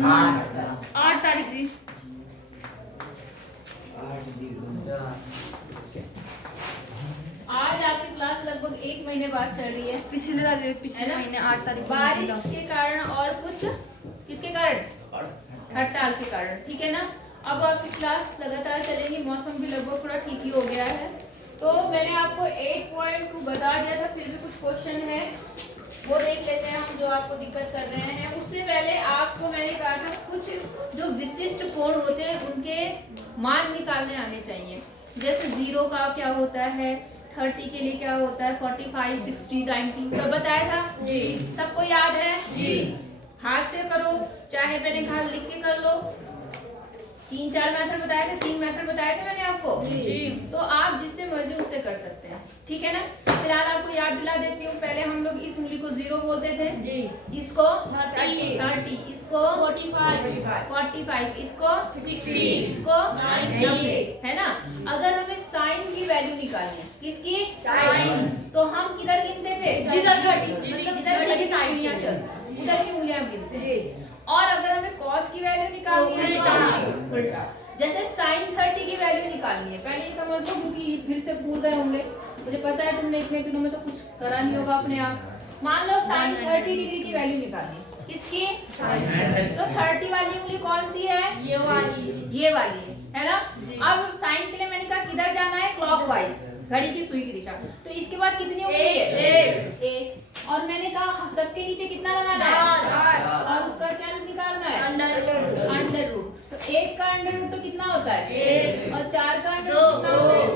8 तारीख थी। आज आपकी क्लास लगभग 1 महीने बाद चल रही है। पिछले महीने 8 तारीख बारिश के कारण और कुछ किसके कारण, हड़ताल के कारण, ठीक है ना। अब आपकी क्लास लगातार चलेगी, मौसम भी लगभग थोड़ा ठीक ही हो गया है। तो मैंने आपको 8.2 बता दिया था, फिर भी कुछ क्वेश्चन है वो देख लेते हैं हम जो आपको दिक्कत कर रहे हैं। उससे पहले आपको मैंने कहा था कुछ जो विशिष्ट कोण होते हैं उनके मान निकालने आने चाहिए। जैसे 0 का क्या होता है, 30 के लिए क्या होता है, 45, 60, 90 सब बताया था जी। सबको याद है जी। हाथ से करो, चाहे मैंने कहा लिख के कर लो। 3-4 मेथड बताए थे, 3 मेथड बताए थे मैंने आपको जी। तो आप जिससे मर्जी उससे कर सकते हैं, ठीक है ना। फिलहाल आपको याद दिला देती हूँ। पहले हम लोग इस उंगली को 0 बोलते थे जी, इसको 30, इसको 45, इसको 60, इसको 90, है ना। अगर हमें साइन की वैल्यू निकालनी है, किसकी साइन, तो हम किधर गिनते थे, जिधर की साइनियां चलती उधर की उंगलियां गिनते हैं। और अगर हमें कॉस की वैल्यू निकालनी है तो उल्टा। जैसे sin 30 की वैल्यू निकालनी है, पहले ये समझ लो क्योंकि फिर से भूल गए होंगे, मुझे पता है तुमने इतने दिनों में तो कुछ करा नहीं होगा अपने आप। मान लो sin 30 डिग्री की वैल्यू निकालनी, किसकी, तो 30 वाली उंगली कौन सी है, ये वाली है ना। अब साइन के लिए मैंने कहा किधर जाना है, क्लॉकवाइज, घड़ी की सुई की दिशा। तो इसके बाद कितनी उंगली है, एक। और मैंने कहा सबके नीचे कितना लगाना है, और उसका क्या निकालना है, अंडर रूट। तो 1 का अंडर रूट तो कितना होता है, 1, और 4 का अंडर रूट कितना होता है,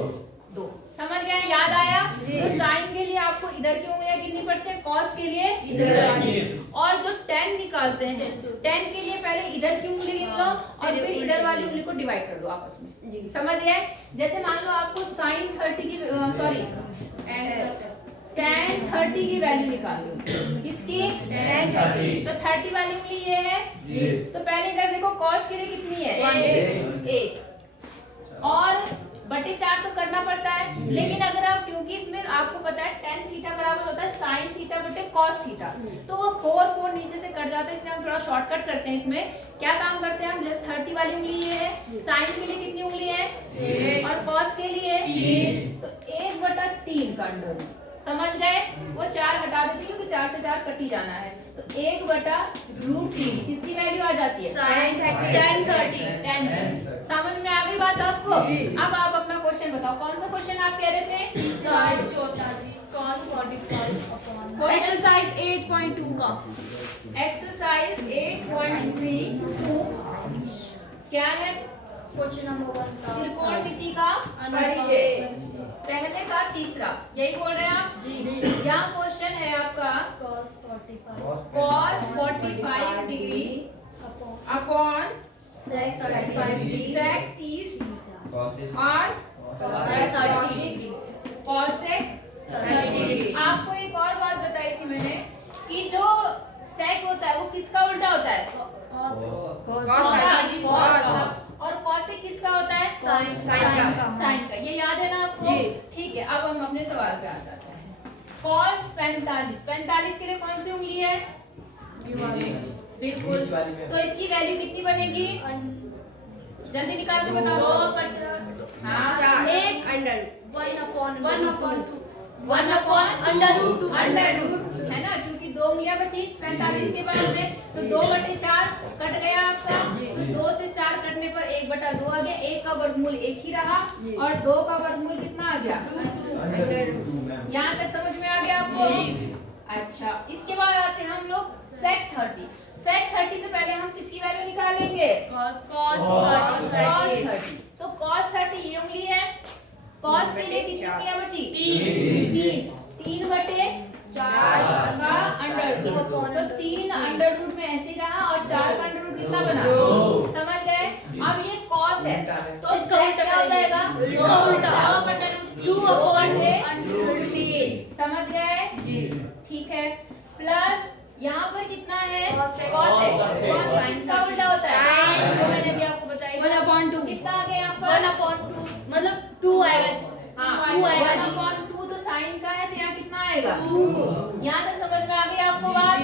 2। समझ गए, याद आया। तो साइन के लिए आपको इधर की उंगलियां गिननी पड़ती है, कॉस के लिए इधर की। और जो tan निकालते हैं, tan के लिए पहले इधर की उंगली गिन लो और फिर इधर वाली उंगली को डिवाइड कर दो आपस में, समझ गए। जैसे मान लो आपको sin 30 की tan 30 की वैल्यू निकालनी, किसकी, tan 30। तो 30 वाली उंगली ये है, तो पहले इधर देखो cos के लिए कितनी है, 1, और बटे 4 तो करना पड़ता है। लेकिन अगर आप, क्योंकि इसमें आपको पता है tan थीटा बराबर होता है sin थीटा बटे cos थीटा, तो वो 4 नीचे से कट जाता है, इसलिए हम थोड़ा शॉर्टकट करते हैं। इसमें क्या काम करते हैं हम, जैसे 30 वाली उंगली ये है, sin के लिए कितनी उंगली है, और cos के लिए 3, तो 1/3 का अंडर रूट, समझ गए। वो 4 हटा देते क्योंकि 4 से 4 कट ही जाना है, तो 1/√3 किसकी वैल्यू आ जाती है, tan 30। समझ में आ गई बात आपको। अब आप अपना क्वेश्चन बताओ, कौन सा क्वेश्चन आप कह रहे थे, एक्सरसाइज 8.2 का, एक्सरसाइज 8.2 क्या है, क्वेश्चन नंबर 1 का त्रिकोणमिति का परिचय, पहले का तीसरा, यही बोल रहे हैं आप जी। यहाँ क्वेश्चन है आपका cos 45 degree upon sec 35 degree sec 30 और cosec 30 डिग्री। आपको एक और बात बताई थी मैंने कि जो sec होता है वो किसका उल्टा होता है, cos, और cosec किसका होता है, साइन का। ये याद है ना आपको, ठीक है। अब हम अपने सवाल पे आ जाते हैं। cos 45 के लिए कौन सी उंगली है, बिल्कुल। तो इसकी वैल्यू कितनी बनेगी, जल्दी निकाल के बताओ, 1 अंडर 1/2 है ना, क्योंकि 2 उंगलियां बची 45 के बाद में, तो 2/4 कट गया आपका। तो 2 से 4 कटने पर 1/2 आ गया, 1 का वर्गमूल 1 ही रहा, और 2 का वर्गमूल कितना आ गया, यहाँ तक समझ में आ गया आपको। अच्छा, इसके बाद आते हैं हम लोग sec 30। sec 30 से पहले हम किसकी वैल्यू निकालेंगे, cos 30। तो cos 30 ये उंगली है, cos के लिए कितनी उंगलियां बची, 3/4 का अंडर रूट, तो 3 अंडर रूट में ऐसे ही रहा, और 4 का अंडर रूट कितना बना, 2। समझ गए। अब ये cos है, तो sec क्या हो जाएगा, 2/√3, समझ गए, ठीक है। प्लस यहाँ पर कितना है, cos इसका उल्टा होता है, तो मैंने भी आपको बताया 1/2 कितना आ गया यहाँ पर, 1/2 मतलब 2 आएगा, हाँ 2 आएगा, 1/2 तो साइन का है, तो यहाँ कितना आएगा, 2। यहाँ तक समझ में आ गई आपको बात,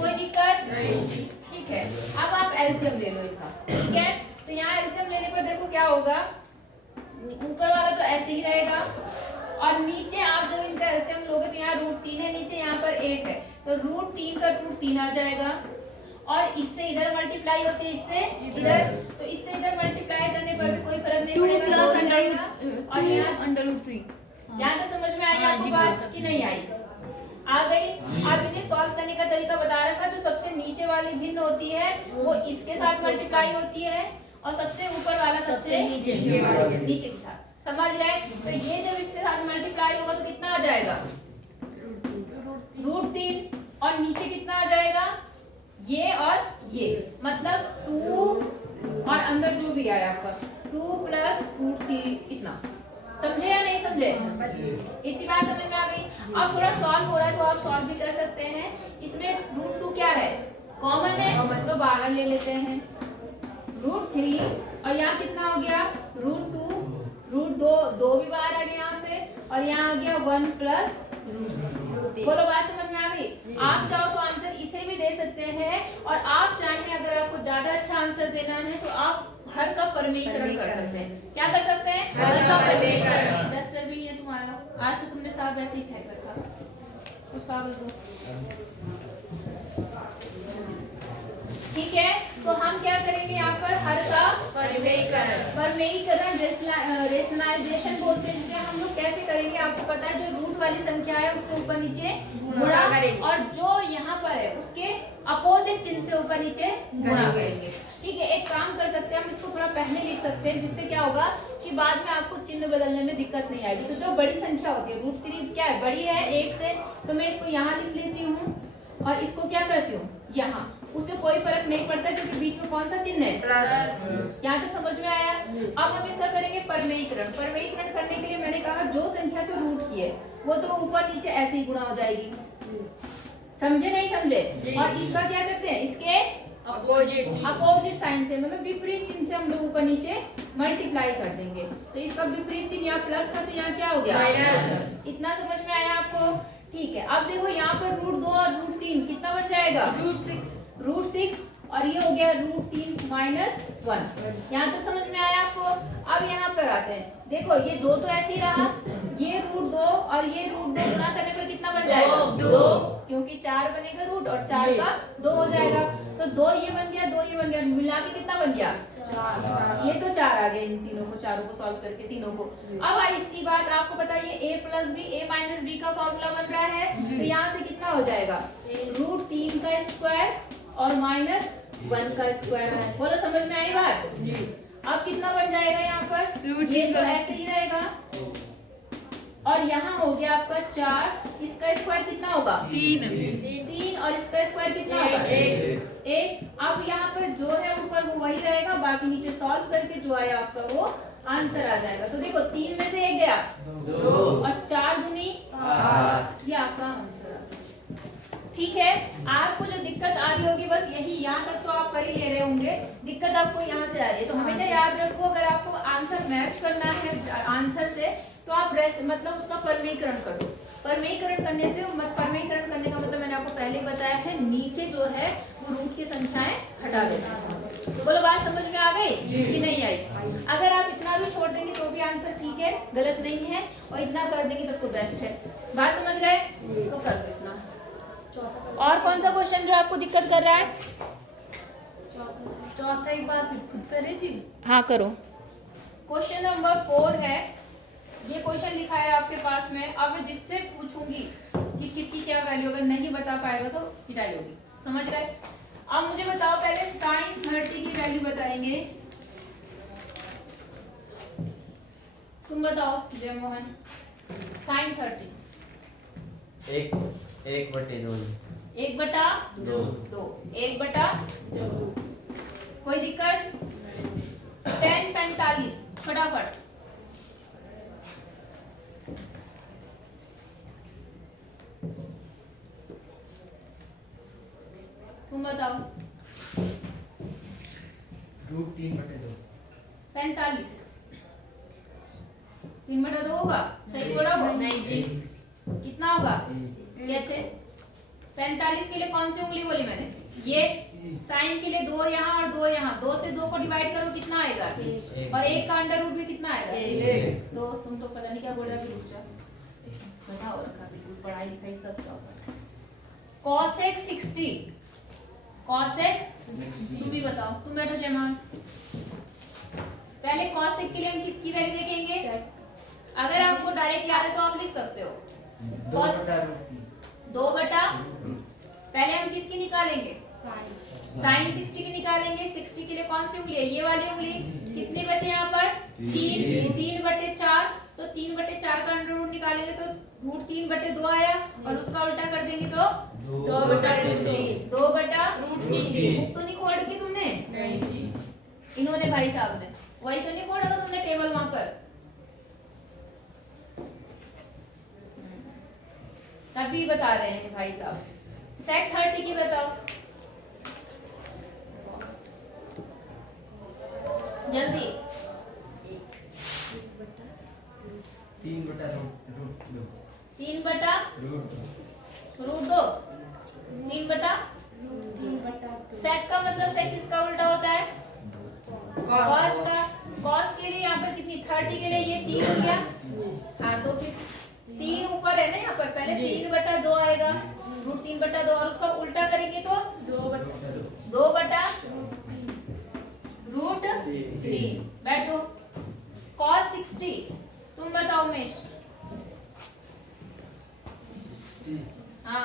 कोई दिक्कत नहीं, ठीक है। अब आप LCM एलसीएम ले लो इनका, ठीक है। तो यहाँ एलसीएम लेने पर देखो क्या होगा, ऊपर वाला तो ऐसे ही रहेगा और नीचे आप जब इनका एलसीएम लोगे तो यहाँ √3 है, नीचे यहाँ पर 1 है, तो √3 का √3 आ जाएगा और इससे इधर मल्टीप्लाई होते हैं, इससे इधर, तो इससे इधर मल्टीप्लाई करने पर भी कोई फर्क नहीं 2 पड़ेगा, प्लस और यहाँ √3। यहाँ तक समझ में आई आपको बात कि नहीं आई? आ गई। अब इन्हें सॉल्व करने का तरीका बता रखा, जो सबसे नीचे वाली भिन्न होती है वो इसके साथ मल्टीप्लाई होती है और सबसे ऊपर वाला सबसे नीचे के साथ, समझ गए? तो ये जब इसके साथ मल्टीप्लाई होगा तो कितना आ जाएगा, √3, और नीचे कितना आ जाएगा, ये और ये, मतलब 2 और अंदर जो भी आया आपका 2 + √3 इतना। समझे या नहीं समझे? इतनी बात समझ में आ गई। अब थोड़ा सॉल्व हो रहा है तो आप सॉल्व भी कर सकते हैं। इसमें √2 क्या है, कॉमन है, तो बाहर ले लेते हैं। √3 और यहाँ कितना हो गया, √2, √2, 2 भी बाहर आ गया यहाँ से, और यहाँ आ गया 1 + √3। बोलो बात समझ में आ गई? आप चाहो तो आंसर इसे भी दे सकते हैं, और आप चाहें अगर आपको ज्यादा अच्छा आंसर देना है तो आप हर का परमेयीकरण कर सकते हैं। क्या कर सकते हैं? हर का परमेयीकरण। डस्टर भी नहीं है तुम्हारा, आज से तुमने साफ वैसे ही फेंक रखा उस कागज को, ठीक है। तो हम क्या करेंगे यहाँ पर, हर का परमेयीकरण रेशनलाइजेशन बोलते हैं, जिसे हम लोग कैसे करेंगे आपको पता है, जो रूट वाली संख्या है उससे ऊपर नीचे गुणा और जो यहाँ पर है उसके अपोजिट चिन्ह से ऊपर नीचे गुणा करेंगे, ठीक है। एक काम कर सकते हैं हम, इसको थोड़ा पहले लिख सकते हैं, जिससे क्या होगा कि बाद में आपको चिन्ह बदलने में दिक्कत नहीं आएगी। तो जो बड़ी संख्या होती है, √3 क्या है, बड़ी है 1 से, तो मैं इसको यहाँ लिख लेती हूँ और इसको क्या करती हूँ यहाँ, उससे कोई फर्क नहीं पड़ता क्योंकि बीच में कौन सा चिन्ह है, प्लस। यहाँ तक समझ में आया? अब हम इसका करेंगे परमेयीकरण। परमेयीकरण करने के लिए मैंने कहा जो संख्या तो रूट की है वो तो ऊपर नीचे ऐसे ही गुणा हो जाएगी, समझे नहीं समझे? और इसका क्या करते हैं, इसके अपोजिट साइन से, मतलब विपरीत चिन्ह से हम लोग ऊपर नीचे मल्टीप्लाई कर देंगे। तो इसका विपरीत चिन्ह यहाँ प्लस था तो यहाँ क्या हो गया, माइनस। इतना समझ में आया आपको? ठीक है। अब देखो यहाँ पर √2 और √3 कितना बन जाएगा, √6, और ये हो गया √3 - 1। यहाँ तक समझ में आया आपको? अब यहाँ पर आते हैं, देखो ये 2 तो ऐसे ही रहा, ये √2 और ये √2 गुणा करने पर कितना बन जाएगा, 2, क्योंकि 4 बनेगा रूट और 4 का 2 हो जाएगा, तो 2 ये बन गया, 2 ये बन गया, मिला के कितना बन गया, 4। ये तो 4 आ गया इन तीनों को, चारों को सॉल्व करके तीनों को। अब आई इसकी बात, आपको पता है ये a + b, a - b का फॉर्मूला बन रहा है, तो यहाँ से कितना हो जाएगा, √3 का स्क्वायर और -1 का स्क्वायर। बोलो समझ में आई बात? अब कितना बन जाएगा यहाँ पर, ये तो ऐसे ही रहेगा, और यहाँ हो गया आपका 4, इसका स्क्वायर कितना होगा, 3, और इसका स्क्वायर कितना होगा, 1। अब यहाँ पर जो है ऊपर वो वही रहेगा, बाकी नीचे सॉल्व करके जो आया आपका वो आंसर आ जाएगा। तो देखो 3 में से 1 गया, 2, और 4 दूनी 8, ये आपका आंसर आ गया, ठीक है। आपको जो दिक्कत आ रही होगी बस यही, यहाँ तक तो आप कर ही ले रहे होंगे, दिक्कत आपको यहाँ से आ रही है। तो हमेशा याद रखो, अगर आपको आंसर मैच करना है आंसर से तो आप मतलब उसका परमेयीकरण करो। परमेयीकरण करने से, परमेयीकरण करने का मतलब मैंने आपको पहले ही बताया है, नीचे जो है वो रूट की संख्याएं हटा देना है। तो बोलो बात समझ में आ गई कि नहीं आई? अगर आप इतना भी छोड़ देंगे तो भी आंसर ठीक है, गलत नहीं है, और इतना कर देंगे तब तो बेस्ट है। बात समझ गए? तो कर दो इतना। और कौन सा क्वेश्चन जो आपको दिक्कत कर रहा है? चौथा एक बार फिर खुद करे जी। हाँ करो। क्वेश्चन नंबर 4 है, ये क्वेश्चन लिखा है आपके पास में। अब मैं जिससे पूछूंगी कि किसकी क्या वैल्यू, अगर नहीं बता पाएगा तो पिटाई होगी, समझ गए? अब मुझे बताओ, पहले sin 30 की वैल्यू बताएंगे, तुम बताओ जय मोहन। sin 30 1/2 1/2 1/2। कोई दिक्कत? 10 45 फटाफट। तुम बताओ। √3/2 45 3/2 होगा, सही बोला वो? नहीं जी। कितना होगा? कैसे? 45 के लिए कौन सी उंगली बोली मैंने? ये साइन के लिए 2 यहाँ और 2 यहाँ, 2 से 2 को डिवाइड करो कितना आएगा, और 1 का अंडर रूट भी कितना आएगा, 2। तुम तो पता नहीं क्या बोल रहे अभी, रुक जाओ, बताओ रखा बिल्कुल, पढ़ाई लिखाई सब चौपट। cosec 60, cosec 60, तुम भी बताओ, तुम बैठो जयमान। पहले cosec के लिए हम किसकी वैल्यू देखेंगे, अगर आपको डायरेक्ट याद है तो आप लिख सकते हो 2 बटा, पहले हम किसकी निकालेंगे, साइन 60 की निकालेंगे। 60 के लिए कौन सी उंगली है, ये वाली उंगली, कितने बचे यहाँ पर 3 बटे 4, तो 3 बटे 4 का अंडर रूट निकालेंगे तो रूट 3 बटे 2 आया, और उसका उल्टा कर देंगे तो 2 बटा रूट 3, 2 बटा रूट 3। बुक तो नहीं खोल रखी तुमने, इन्होंने भाई साहब ने, वही तो नहीं खोल रखा तुमने टेबल वहां पर, तभी बता रहे हैं भाई साहब। सेक 30 की बताओ जल्दी, 3 बटा रूट 2, 3 बटा रूट 2, 3 बटा, सेक का मतलब सेक किसका उल्टा होता है, कॉस का। कॉस के लिए यहाँ पर कितनी, 30 के लिए ये 3 हो गया, हाँ तो फिर 3 ऊपर है ना यहाँ पर, पहले 3 बटा 2 आएगा, रूट 3 बटा 2, और उसका उल्टा करेंगे तो 2 बटा रूट 3। बैठो, cos 60, तुम बताओ उमेश। हाँ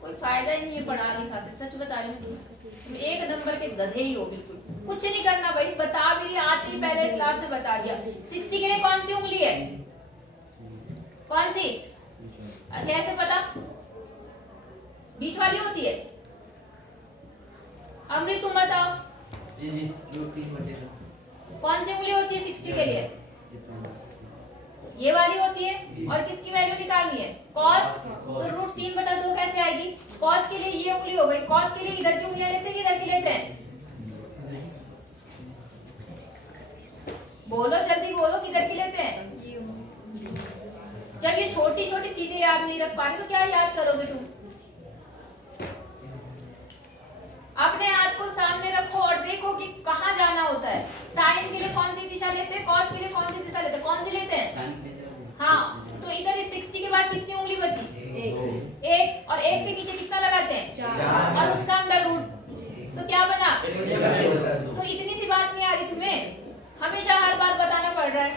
कोई फायदा ही नहीं है पढ़ा लिखाते, सच बता रही हूँ, तुम 1 नंबर के गधे ही हो बिल्कुल, कुछ नहीं करना भाई, बता भी आते ही पहले क्लास में बता दिया। 60 के लिए कौन सी उंगली है, कौन सी, कैसे पता, बीच वाली होती है, अमृत तुम बताओ। जी रूट 3 बटे 2, कौन सी उंगली होती है 60 के लिए, ये वाली होती है, और किसकी वैल्यू निकालनी है, cos, तो रूट 3 बटा 2 कैसे आएगी, cos के लिए ये उंगली हो गई, cos के लिए इधर की उंगलियां लेते हैं कि इधर की लेते हैं, बोलो जल्दी बोलो, किधर की लेते हैं। जब ये छोटी छोटी चीजें याद नहीं रख पा रहे तो क्या याद करोगे तुम, अपने हाथ को सामने रखो और देखो कि कहाँ जाना होता है। साइन के लिए कौन सी दिशा लेते हैं, कॉस के लिए कौन सी दिशा लेते हैं, कौन सी लेते हैं, हाँ तो इधर इस 60 के बाद कितनी उंगली बची, 1, और 1 के नीचे कितना लगाते हैं, 4, और उसका अंडर रूट, तो क्या बना, तो इतनी सी बात नहीं आ रही तुम्हें, हमेशा हर बात बताना पड़ रहा है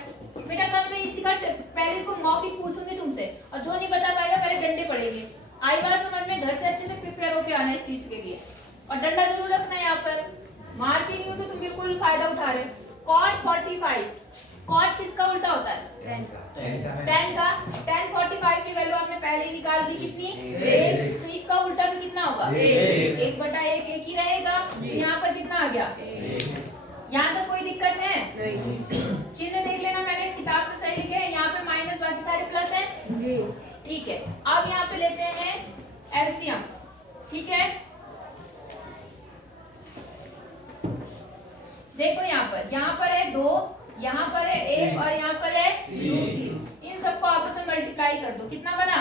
बेटा। कल मैं इसी का पहले इसको मौखिक पूछूंगी तुमसे, और जो नहीं बता पाएगा पहले डंडे पड़ेंगे। आई बात समझ में, घर से अच्छे से प्रिपेयर होके आना इस चीज के लिए, और डंडा जरूर रखना है यहाँ पर, मारती नहीं हो तो तुम बिल्कुल फायदा उठा रहे। cot 45, cot किसका उल्टा होता है, tan का, tan 45 की वैल्यू आपने पहले ही निकाल दी, कितनी, 1, तो इसका उल्टा भी कितना होगा, 1 बटा 1, 1 ही रहेगा, यहाँ पर कितना आ गया, यहाँ तक कोई दिक्कत है, चिन्ह देख लेना, मैंने किताब से सही लिखे हैं, यहाँ पे माइनस बाकी सारे प्लस हैं, ठीक है। अब यहाँ पे लेते हैं एलसीएम, ठीक है, देखो यहाँ पर है 2, यहाँ पर है 1, और यहाँ पर है 3, इन सबको आपस में मल्टीप्लाई कर दो, कितना बना,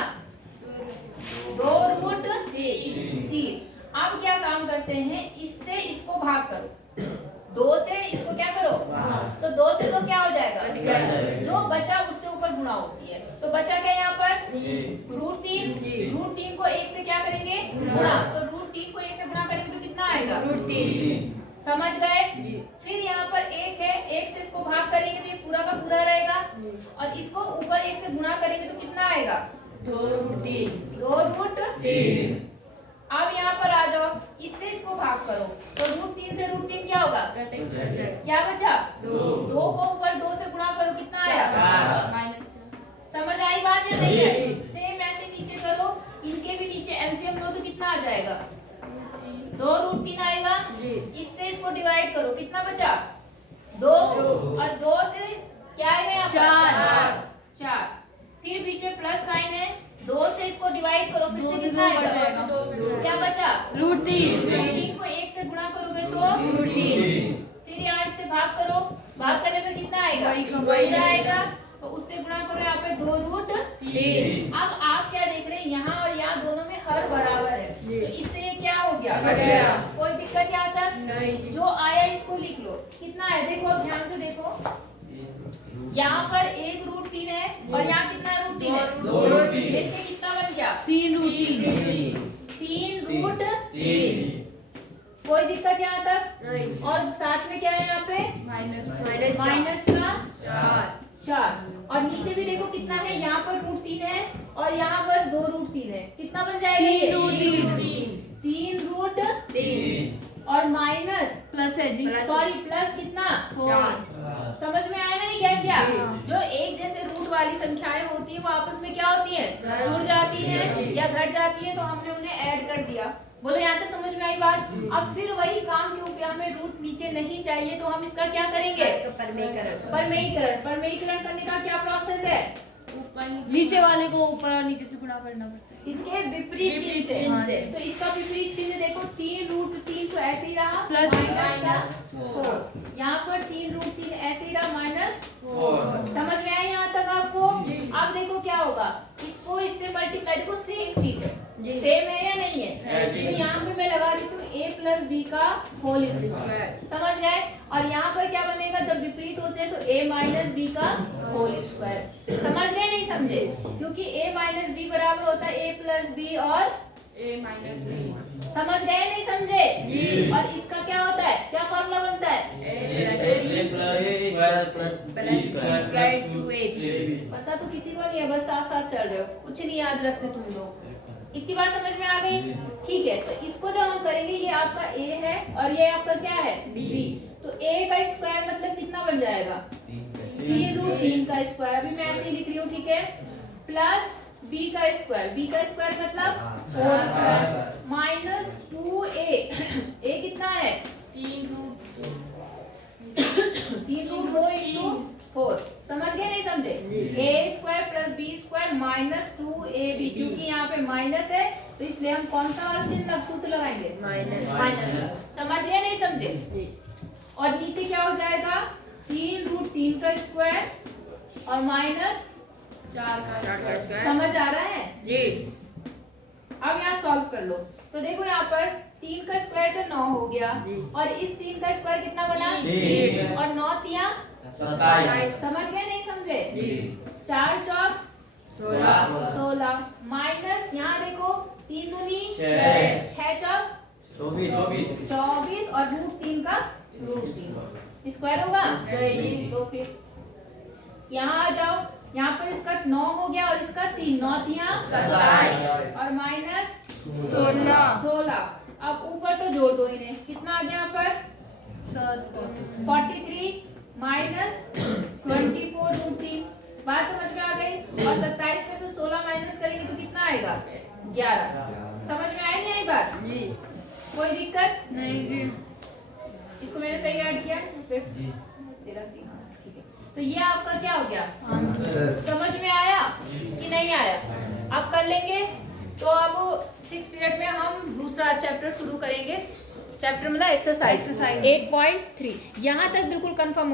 2 रूट 3। अब क्या काम करते हैं, इससे इसको भाग करो, 2 से इसको क्या करो, तो 2 से तो क्या हो जाएगा, जो बचा उससे ऊपर गुणा होती है, तो बचा क्या यहाँ पर रूट 3 को 1 से क्या करेंगे गुणा, तो रूट 3 को 1 से गुणा करेंगे तो कितना आएगा, रूट 3, समझ गए। फिर यहाँ पर 1 है, 1 से इसको भाग करेंगे तो ये पूरा का पूरा रहेगा, और इसको ऊपर 1 से गुणा करेंगे तो कितना आएगा, 2 रूट 3। अब यहाँ पर आ जाओ, इससे इसको भाग करो, तो रूट 3 से रूट 3 क्या होगा, क्या बचा, 2 को ऊपर 2 से गुणा करो, कितना आया, -4। समझ आई बात या नहीं है, सेम ऐसे नीचे करो, इनके भी नीचे एलसीएम लो तो कितना आ जाएगा, 2 रूट 3 आएगा, इससे इसको डिवाइड करो, कितना बचा, 2, और 2 से क्या आएगा यहाँ पर, 4, फिर बीच में प्लस साइन है, 2 से इसको डिवाइड करो, फिर से कितना आएगा, क्या बचा, रूट 3 को 1 से गुणा करोगे तो रूट 3, फिर यहाँ इससे भाग करो, भाग करने पे कितना आएगा, वही आएगा, तो उससे गुणा करो यहाँ पे 2 रूट तीन। अब आप क्या देख रहे हैं, यहाँ और यहाँ दोनों में हर बराबर है, तो इससे ये क्या हो गया, घट गया। कोई दिक्कत यहाँ तक नहीं जी। जो आया इसको लिख लो, कितना है देखो, अब ध्यान से देखो, यहाँ पर 1√3 है और यहाँ कितना √3 है, 2√3। देखते कितना बन गया, 3√3। 3√3। कोई दिक्कत यहाँ तक, नहीं। और साथ में क्या है यहाँ पे माइनस माइनस का 4। 4, और नीचे भी देखो कितना है, यहाँ पर √3 है और यहाँ पर 2√3 है, कितना बन जाएगा ये? 3√3 और माइनस प्लस है जी। सॉरी प्लस कितना, 4। समझ में आया नहीं क्या क्या? जी। जो एक जैसे रूट वाली संख्याएं होती है वो आपस में क्या होती है, प्लस। जुड़ जाती है जी। या घट जाती है, तो हमने उन्हें ऐड कर दिया। बोलो यहाँ तक समझ में आई बात? अब फिर वही काम, क्योंकि हमें रूट नीचे नहीं चाहिए तो हम इसका क्या करेंगे, परमेयीकरण करने का क्या प्रोसेस है, नीचे वाले को ऊपर और नीचे से गुणा करना पड़ता है। इसके विपरीत चिन्ह से। चिन्ह से। तो इसका विपरीत चिन्ह देखो, 3√3 तो ऐसे ही रहा प्लस -4, यहाँ पर 3√3 ऐसे ही रहा -4। समझ में आया यहाँ तक आपको? अब देखो क्या होगा, इसको इससे मल्टीप्लाई, देखो सेम चीज है, जी। सेम है या नहीं है? है जी। तो यहाँ पे मैं लगा देती हूँ a + b का होल स्क्वायर, समझ गए? और यहाँ पर क्या बनेगा, जब विपरीत होते हैं तो a - b का होल स्क्वायर, समझ गए नहीं समझे? क्योंकि a - b बराबर होता है a + b और a - b। समझ गए नहीं समझे? जी। और इसका क्या होता है, क्या फॉर्मूला बनता है? पता तो किसी को नहीं है, बस साथ साथ चल रहे हो, कुछ नहीं याद रखते तुम लोग। इतनी बात समझ में आ गई? ठीक है, तो इसको जब हम करेंगे, ये आपका a है और ये आपका क्या है, b। तो a का स्क्वायर मतलब कितना बन जाएगा, 3√3 का स्क्वायर, अभी मैं ऐसे ही लिख रही हूँ, ठीक है, प्लस b का स्क्वायर मतलब 4 स्क्वायर -2a, a कितना है, 3√2 × 4, समझ गए नहीं समझे? a² + b² -2ab, क्योंकि यहाँ पे माइनस है तो इसलिए हम कौन सा वाला चिन्ह सूत्र लगाएंगे, माइनस। समझ गए नहीं समझे? और नीचे क्या हो जाएगा, 3√3 का स्क्वायर और -4 का स्क्वायर, समझ आ रहा है जी। अब यहाँ सॉल्व कर लो, तो देखो यहाँ पर 3 का स्क्वायर तो 9 हो गया, जी। और इस 3 का स्क्वायर कितना बना, 3। और 9 तिया, 27। समझ गए नहीं समझे? जी। 4 चौक 16 माइनस, यहाँ देखो 3 दूनी 6 चौक 24 और √3 का √3 स्क्वायर होगा, तो फिर यहाँ आ जाओ, यहाँ पर इसका 9 हो गया और इसका 3, 9 तिया 27 और -16। अब ऊपर तो जोड़ दो इन्हें, कितना आ गया यहाँ पर, 43 -24 √3, बात समझ में आ गई? और 27 में से 16 माइनस करेंगे तो कितना आएगा, 11। समझ में आई नहीं आई बात? जी। कोई दिक्कत नहीं जी। इसको मैंने सही ऐड किया फिर तेरा, ठीक है, तो ये आपका क्या हो गया, समझ में आया कि नहीं आया? अब कर लेंगे, तो अब 6th पीरियड में हम दूसरा चैप्टर शुरू करेंगे, चैप्टर मतलब एक्सरसाइज 8.3। यहाँ तक बिल्कुल कंफर्म हो